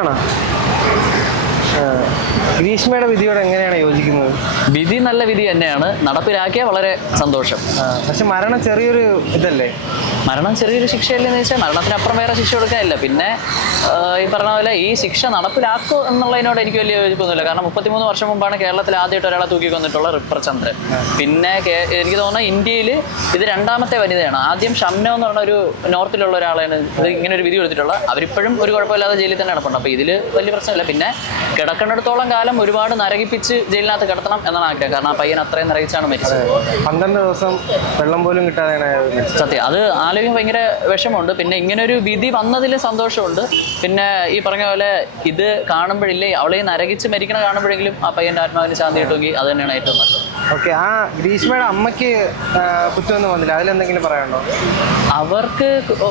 ആണോ? ഗ്രീഷ്മയുടെ വിധിയോട് എങ്ങനെയാണ് യോജിക്കുന്നത്? വിധി നല്ല വിധി തന്നെയാണ്, നടപ്പിലാക്കിയ വളരെ സന്തോഷം. പക്ഷെ മരണം ചെറിയൊരു ഇതല്ലേ? മരണം ചെറിയൊരു ശിക്ഷയല്ലെന്ന് വെച്ചാൽ മരണത്തിനപ്പുറം വേറെ ശിക്ഷ കൊടുക്കാനില്ല. പിന്നെ ഈ പറഞ്ഞ പോലെ ഈ ശിക്ഷ നടപ്പിലാക്കും എന്നുള്ളതിനോട് എനിക്ക് വലിയ യോജിപ്പൊന്നുമില്ല. കാരണം 33 വർഷം മുമ്പാണ് കേരളത്തിൽ ആദ്യമായിട്ട് ഒരാളെ തൂക്കി കൊന്നിട്ടുള്ള റിപ്പർ ചന്ദ്രൻ. പിന്നെ എനിക്ക് തോന്നുന്നത് ഇന്ത്യയിൽ ഇത് രണ്ടാമത്തെ വനിതയാണ്. ആദ്യം ഷംന എന്ന് പറഞ്ഞ ഒരു നോർത്തിലുള്ള ഒരാളാണ് ഇത് ഇങ്ങനെ ഒരു വിധി കൊടുത്തിട്ടുള്ളത്. അവരിപ്പോഴും ഒരു കുഴപ്പമില്ലാതെ ജയിലിൽ തന്നെ നടപ്പുണ്ട്. അപ്പോൾ ഇതിൽ വലിയ പ്രശ്നമില്ല. പിന്നെ കിടക്കേണ്ടിടത്തോളം കാലം ഒരുപാട് നരകിപ്പിച്ച് ജയിലിനകത്ത് കിടത്തണം എന്നാണ് ആഗ്രഹം. കാരണം ആ പയ്യൻ അത്രയും നരകിച്ചാണ് മരിച്ചത്. 12 ദിവസം വെള്ളം പോലും കിട്ടാതെയാണ് സത്യം. അത് ആലോചിക്കാൻ ഭയങ്കര വിഷമമുണ്ട്. പിന്നെ ഇങ്ങനെ ഒരു വിധി വന്നതിൽ സന്തോഷമുണ്ട്. പിന്നെ ഈ പറഞ്ഞ പോലെ ഇത് കാണുമ്പോഴില്ലേ അവളെ നരകിച്ച് മരിക്കണ കാണുമ്പോഴെങ്കിലും ആ പയ്യന്റെ ആത്മാവിന് ശാന്തി കിട്ടുമെങ്കിൽ അത് തന്നെയാണ് ഏറ്റവും നല്ലത്. ഓക്കെ. ആ ഗ്രീഷ്മയുടെ അമ്മയ്ക്ക് കുറ്റമൊന്നും വന്നില്ല, അതിലെന്തെങ്കിലും പറയാനുണ്ടോ? അവർക്ക്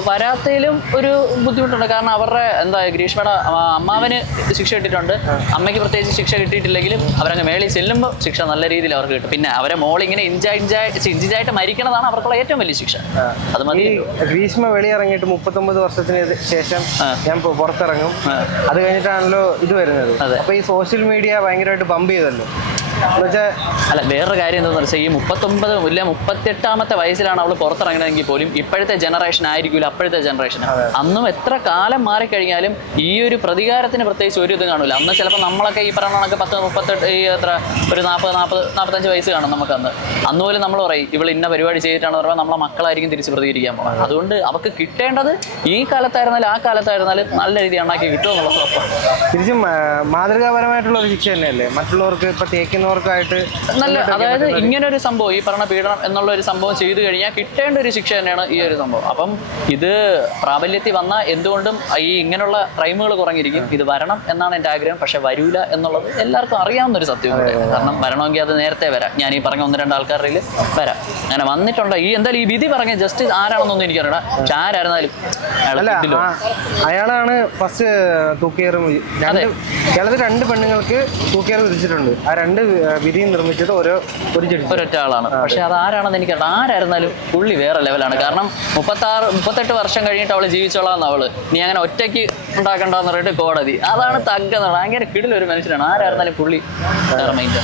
വരാത്തതിലും ഒരു ബുദ്ധിമുട്ടുണ്ട്. കാരണം അവരുടെ ഗ്രീഷ്മയുടെ അമ്മാവന് ശിക്ഷ കിട്ടിയിട്ടുണ്ട്. അമ്മയ്ക്ക് പ്രത്യേകിച്ച് ശിക്ഷ കിട്ടിയിട്ടില്ലെങ്കിലും അവരങ്ങ് മേളിൽ ചെല്ലുമ്പോൾ ശിക്ഷ നല്ല രീതിയിൽ അവർക്ക് കിട്ടും. പിന്നെ അവരെ മോളിങ്ങനെ ഇഞ്ചായിട്ട് മരിക്കണതാണ് അവർക്കുള്ള ഏറ്റവും വലിയ ശിക്ഷ. അത് മതി. ഗ്രീഷ്മ വെളിയിറങ്ങിയിട്ട് 39 വർഷത്തിന് ശേഷം ഞാൻ പുറത്തിറങ്ങും, അത് കഴിഞ്ഞിട്ടാണല്ലോ ഇത് വരുന്നത്. അപ്പൊ ഈ സോഷ്യൽ മീഡിയ ഭയങ്കരമായിട്ട് ബമ്പ് ചെയ്തല്ലോ. അല്ല, വേറൊരു കാര്യം എന്താണെന്ന് വെച്ചാൽ ഈ 39 ഇല്ല 38ാമത്തെ വയസ്സിലാണ് അവൾ പുറത്തിറങ്ങണമെങ്കിൽ പോലും ഇപ്പോഴത്തെ ജനറേഷൻ ആയിരിക്കില്ല അപ്പോഴത്തെ ജനറേഷൻ. അന്നും എത്ര കാലം മാറിക്കഴിഞ്ഞാലും ഈ ഒരു പ്രതികാരത്തിന് പ്രത്യേകിച്ച് ഒരു ഇത് കാണൂല. അന്ന് ചിലപ്പോൾ നമ്മളൊക്കെ ഈ പറഞ്ഞ കണക്ക് 38 ഒരു 40-45 വയസ്സ് കാണും നമുക്ക്. അന്ന് പോലും നമ്മൾ പറയും ഇവൾ ഇന്ന പരിപാടി ചെയ്തിട്ടാണ് പറയുമ്പോൾ നമ്മളെ മക്കളായിരിക്കും തിരിച്ച് പ്രതികരിക്കാൻ പോകുന്നത്. അതുകൊണ്ട് അവർക്ക് കിട്ടേണ്ടത് ഈ കാലത്തായിരുന്നാലും ആ കാലത്തായിരുന്നാലും നല്ല രീതി ഉണ്ടാക്കി കിട്ടുമെന്നുള്ളത് ഉറപ്പാണ്. തിരിച്ചും മാതൃകാപരമായിട്ടുള്ള ഒരു ശിക്ഷ തന്നെയല്ലേ മറ്റുള്ളവർക്ക് ഇപ്പൊ തേക്കുന്നവർക്കായിട്ട് നല്ല. അതായത് ഇങ്ങനൊരു സംഭവം ഈ പറഞ്ഞ പീഡനം എന്നുള്ള ഒരു സംഭവം ചെയ്തു കഴിഞ്ഞാൽ കിട്ടേണ്ട ഒരു ശിക്ഷ തന്നെയാണ് ഈ ഒരു സംഭവം. അപ്പം ഇത് പ്രാബല്യത്തിൽ വന്നാൽ എന്തുകൊണ്ടും ഈ ഇങ്ങനെയുള്ള ക്രൈമുകൾ കുറഞ്ഞിരിക്കും. ഇത് വരണം എന്നാണ് എൻ്റെ ആഗ്രഹം. പക്ഷെ വരൂല എന്നുള്ളത് എല്ലാവർക്കും അറിയാവുന്ന ഒരു സത്യമാണ്. കാരണം വരണമെങ്കിൽ അത് നേരത്തെ വരാം. ഞാൻ ഈ പറഞ്ഞ 1-2 ആൾക്കാരുടെ വരാം. അങ്ങനെ വന്നിട്ടുണ്ട്. ഈ എന്തായാലും ഈ വിധി പറഞ്ഞ ജസ്റ്റിസ് ആരാണെന്നൊന്നും എനിക്കറിയണം. പക്ഷെ ആരായിരുന്നാലും അയാളാണ് ഫസ്റ്റ് തൂക്കിയേറും. കേരളത്തിൽ 2 പെണ്ണുങ്ങൾക്ക് തൂക്കിയേറ് വിധിച്ചിട്ടുണ്ട്. ആ 2 വിധിയും നിർമ്മിച്ചത് ഒരൊറ്റ ആളാണ്. പക്ഷെ അത് ആരാണെന്ന് എനിക്കറിയാം. ആരായിരുന്നാലും പുള്ളി വേറെ ലെവലാണ്. കാരണം 38 വർഷം കഴിഞ്ഞിട്ട് അവള് ജീവിച്ചോളാന്ന് അവള് നീ അങ്ങനെ ഒറ്റയ്ക്ക് ഉണ്ടാക്കണ്ടെന്ന് പറഞ്ഞിട്ട് കോടതി. അതാണ് തഗ്ഗെന്ന് പറഞ്ഞാൽ ഭയങ്കര കിടിലൊരു മനുഷ്യനാണ്. ആരായിരുന്നാലും പുള്ളി വേറെ മൈൻഡ്.